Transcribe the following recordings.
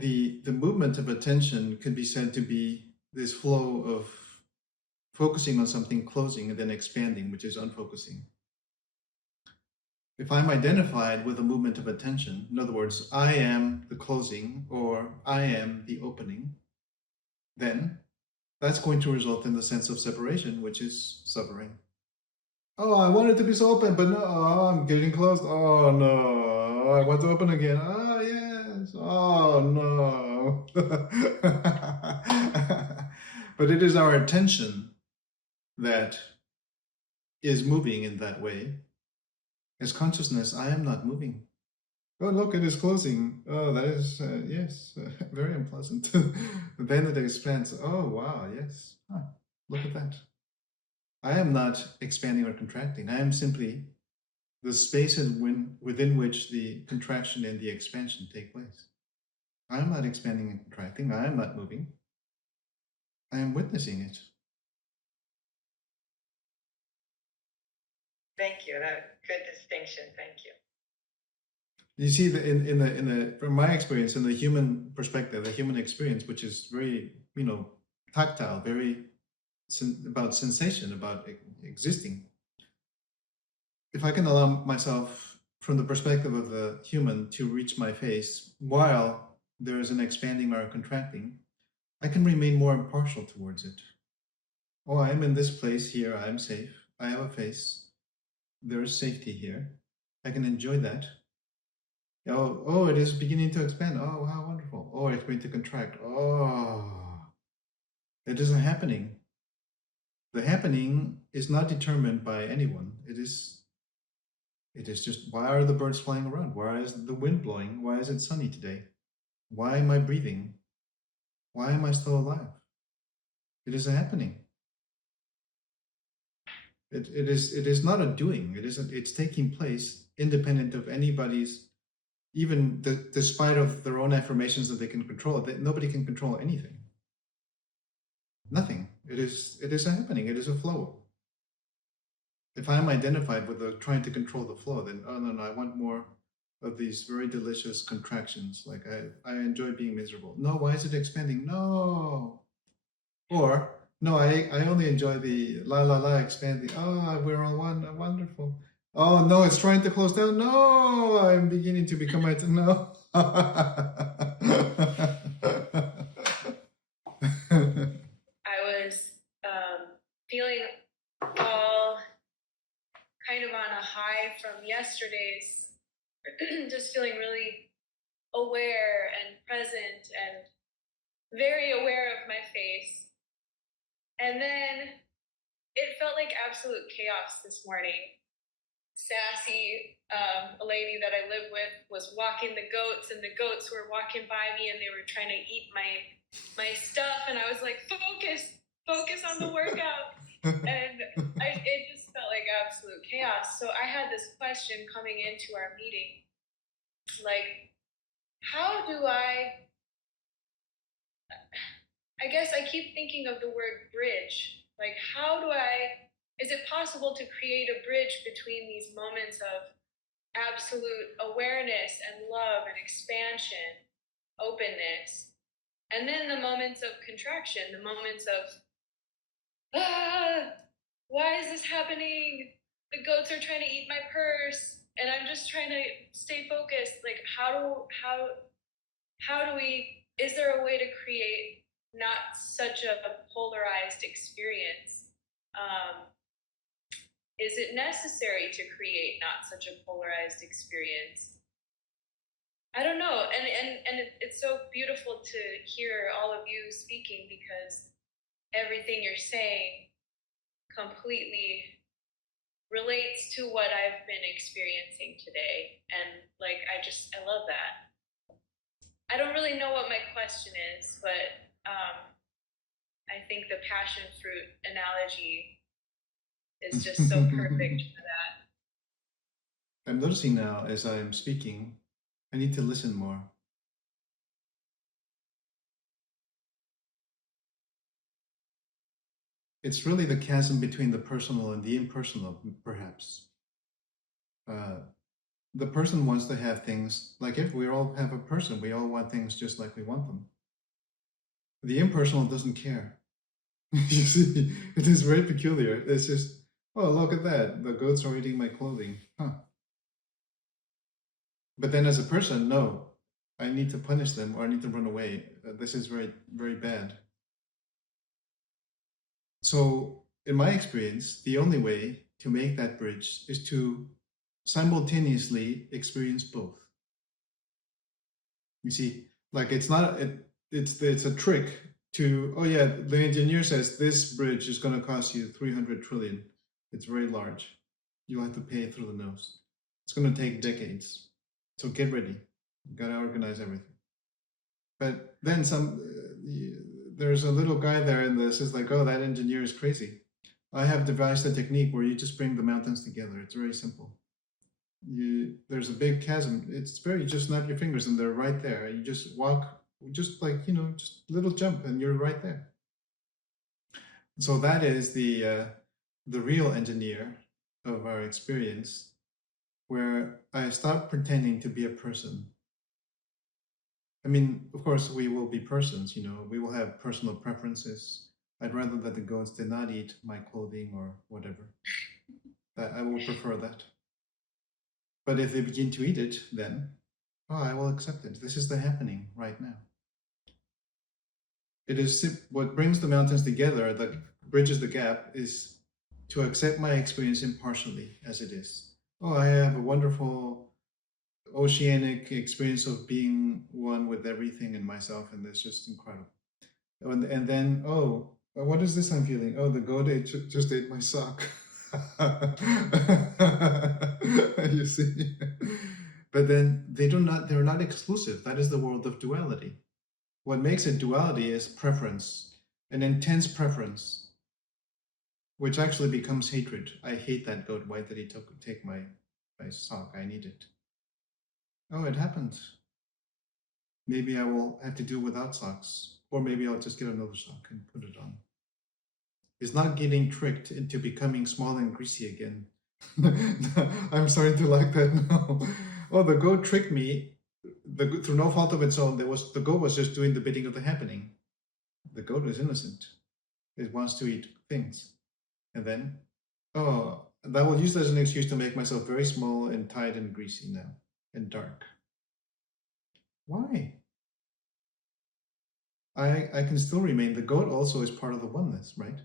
the movement of attention could be said to be this flow of focusing on something, closing, and then expanding, which is unfocusing. If I'm identified with a movement of attention, in other words, I am the closing or I am the opening, then that's going to result in the sense of separation, which is suffering. Oh, I want it to be so open, but no, I'm getting closed. Oh no, I want to open again. Oh yes. Oh no. But it is our attention that is moving in that way. As consciousness, I am not moving. Oh, look, it is closing. Oh, that is, yes, very unpleasant. Then it expands. Oh, wow, yes. Huh, look at that. I am not expanding or contracting. I am simply the space within which the contraction and the expansion take place. I am not expanding and contracting. I am not moving. I am witnessing it. Thank you. Good distinction. Thank you. You see, from my experience, in the human perspective, the human experience, which is very, tactile, very about sensation, about existing. If I can allow myself, from the perspective of the human, to reach my face while there is an expanding or a contracting, I can remain more impartial towards it. Oh, I am in this place here. I am safe. I have a face. There is safety here. I can enjoy that. Oh, it is beginning to expand. Oh, how wonderful. Oh, it's going to contract. Oh, it isn't happening. The happening is not determined by anyone. It is just, why are the birds flying around? Why is the wind blowing? Why is it sunny today? Why am I breathing? Why am I still alive? It is a happening. It is not a doing. It's taking place independent of anybody's, even despite of their own affirmations that they can control, that nobody can control anything. Nothing. It is a happening. It is a flow. If I'm identified with trying to control the flow, then oh no, I want more of these very delicious contractions. Like I enjoy being miserable. No, why is it expanding? No. Or no, I only enjoy the la la la expanding. Oh, we're on one. Wonderful. Oh no, it's trying to close down. No, I'm beginning to become my no. I was feeling all kind of on a high from yesterday's, just feeling really aware and present and very aware of my face. And then it felt like absolute chaos this morning. Sassy, a lady that I live with, was walking the goats, and the goats were walking by me, and they were trying to eat my stuff, and I was like, focus on the workout. And it just felt like absolute chaos. So I had this question coming into our meeting, like, how do I guess I keep thinking of the word bridge. Like, is it possible to create a bridge between these moments of absolute awareness and love and expansion, openness, and then the moments of contraction, the moments of, why is this happening? The goats are trying to eat my purse, and I'm just trying to stay focused. Like, how do we, is there a way to create not such a polarized experience? Is it necessary to create not such a polarized experience? I don't know. And it's so beautiful to hear all of you speaking, because everything you're saying completely relates to what I've been experiencing today. And like, I love that. I don't really know what my question is, but I think the passion fruit analogy is just so perfect for that. I'm noticing now as I'm speaking, I need to listen more. It's really the chasm between the personal and the impersonal, perhaps. the person wants to have things like if we all have a person, we all want things just like we want them. The impersonal doesn't care. You see, it is very peculiar. It's just, oh, look at that. The goats are eating my clothing. Huh. But then as a person, no, I need to punish them or I need to run away. This is very, very bad. So, in my experience, the only way to make that bridge is to simultaneously experience both. You see, like it's not it's a trick to, oh yeah, the engineer says this bridge is going to cost you 300 trillion. It's very large. You'll have to pay it through the nose. It's going to take decades. So get ready. You got to organize everything. But then there's a little guy there and this is like, oh, that engineer is crazy. I have devised a technique where you just bring the mountains together. It's very simple. There's a big chasm. It's very, you just snap your fingers and they're right there. You just walk, just like, just a little jump and you're right there. So that is the real engineer of our experience, where I stop pretending to be a person. I mean, of course, we will be persons, we will have personal preferences. I'd rather that the goats did not eat my clothing or whatever. I will prefer that. But if they begin to eat it, then, oh, I will accept it. This is the happening right now. It is what brings the mountains together, that bridges the gap, is to accept my experience impartially as it is. Oh, I have a wonderful oceanic experience of being one with everything and myself, and it's just incredible. And then, oh, what is this I'm feeling? Oh, the goat just ate my sock. You see, but then they're not exclusive. That is the world of duality. What makes it duality is preference, an intense preference, which actually becomes hatred. I hate that goat. Why did he take my sock? I need it. Oh, it happened. Maybe I will have to do without socks, or maybe I'll just get another sock and put it on. Is not getting tricked into becoming small and greasy again. I'm starting to like that now. Oh, the goat tricked me. Through no fault of its own. The goat was just doing the bidding of the happening. The goat is innocent. It wants to eat things. And then, oh, that will use that as an excuse to make myself very small and tight and greasy now, and dark. Why? I can still remain. The goat also is part of the oneness, right?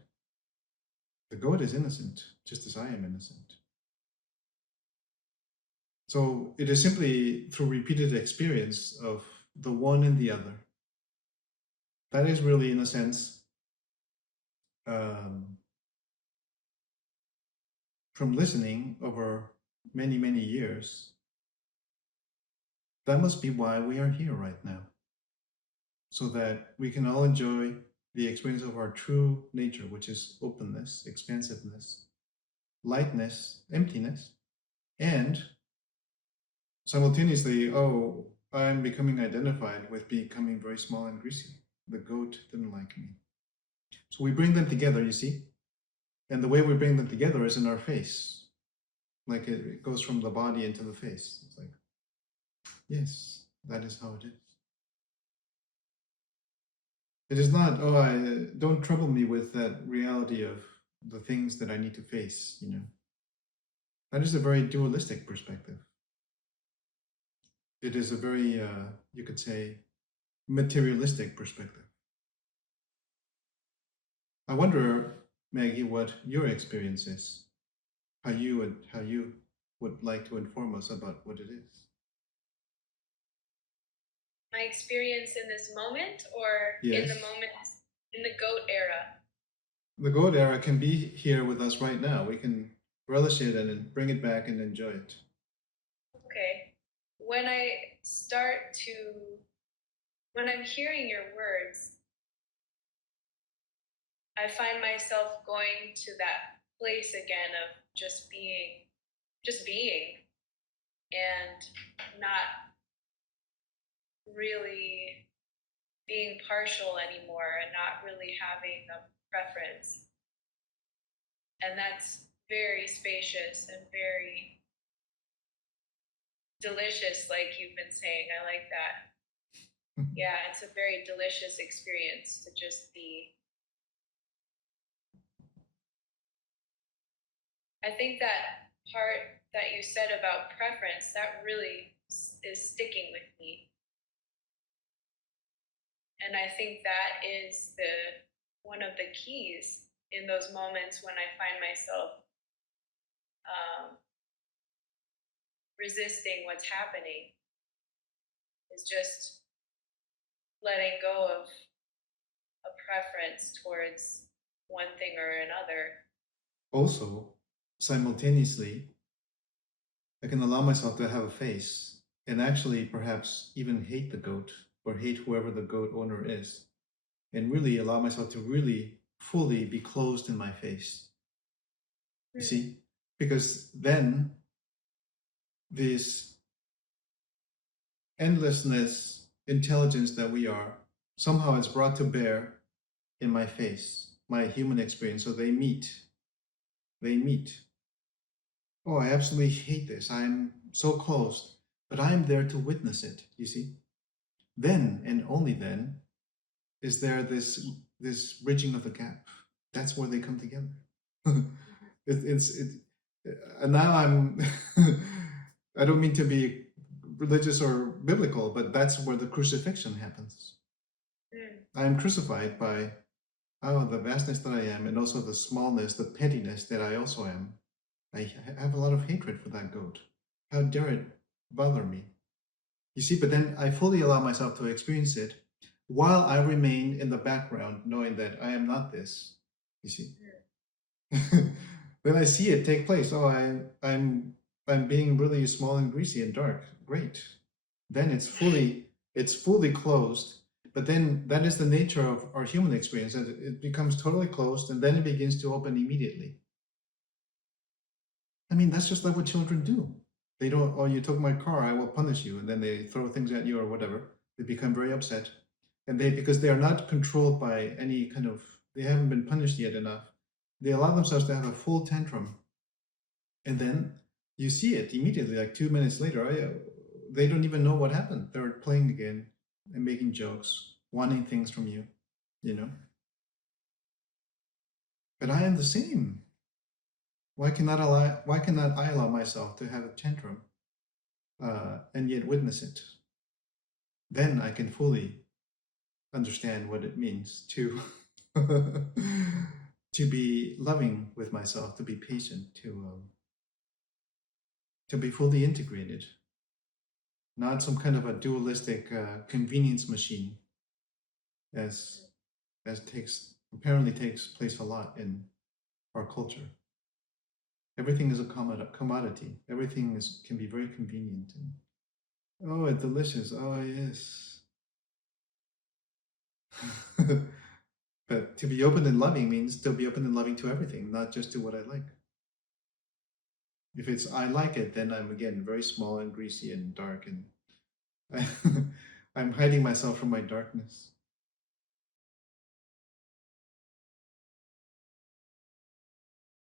The goat is innocent, just as I am innocent. So it is simply through repeated experience of the one and the other. That is really, in a sense, from listening over many, many years, that must be why we are here right now. So that we can all enjoy the experience of our true nature, which is openness, expansiveness, lightness, emptiness, and simultaneously, oh, I'm becoming identified with becoming very small and greasy. The goat didn't like me. So we bring them together, you see? And the way we bring them together is in our face. Like it goes from the body into the face. It's like, yes, that is how it is. It is not, oh, don't trouble me with that reality of the things that I need to face, That is a very dualistic perspective. It is a very, you could say, materialistic perspective. I wonder, Maggie, what your experience is, how you would like to inform us about what it is. My experience in this moment, or Yes. in the moment in the goat era? The goat era can be here with us right now. We can relish it and bring it back and enjoy it. Okay. When I'm hearing your words, I find myself going to that place again of just being, and not really being partial anymore and not really having a preference. And that's very spacious and very delicious, like you've been saying. I like that. Yeah, it's a very delicious experience to just be. I think that part that you said about preference, that really is sticking with me. And I think that is one of the keys in those moments when I find myself resisting what's happening, is just letting go of a preference towards one thing or another. Also, simultaneously, I can allow myself to have a face and actually perhaps even hate the goat or hate whoever the goat owner is, and really allow myself to really fully be closed in my face. You see? Because then this endlessness, intelligence that we are, somehow it's brought to bear in my face, my human experience. So they meet. They meet. Oh, I absolutely hate this. I'm so closed, but I'm there to witness it, you see? Then, and only then, is there this bridging of the gap. That's where they come together. And now I'm, I don't mean to be religious or biblical, but that's where the crucifixion happens. I am crucified by, the vastness that I am, and also the smallness, the pettiness that I also am. I have a lot of hatred for that goat. How dare it bother me? You see, but then I fully allow myself to experience it while I remain in the background, knowing that I am not this. You see? Then I see it take place. Oh, I'm being really small and greasy and dark. Great. Then it's fully closed. But then that is the nature of our human experience. That it becomes totally closed, and then it begins to open immediately. I mean, that's just like what children do. They don't, oh, you took my car, I will punish you. And then they throw things at you or whatever. They become very upset. And because they are not controlled by any kind of, they haven't been punished yet enough, they allow themselves to have a full tantrum. And then you see it immediately, like 2 minutes later, they don't even know what happened. They're playing again and making jokes, wanting things from you, you know? But I am the same. Why cannot I allow myself to have a tantrum and yet witness it? Then I can fully understand what it means to to be loving with myself, to be patient, to be fully integrated, not some kind of a dualistic convenience machine, as apparently takes place a lot in our culture. Everything is a commodity. Everything can be very convenient. And, oh, it's delicious. Oh, yes. But to be open and loving means to be open and loving to everything, not just to what I like. If it's I like it, then I'm again very small and greasy and dark, and I'm hiding myself from my darkness.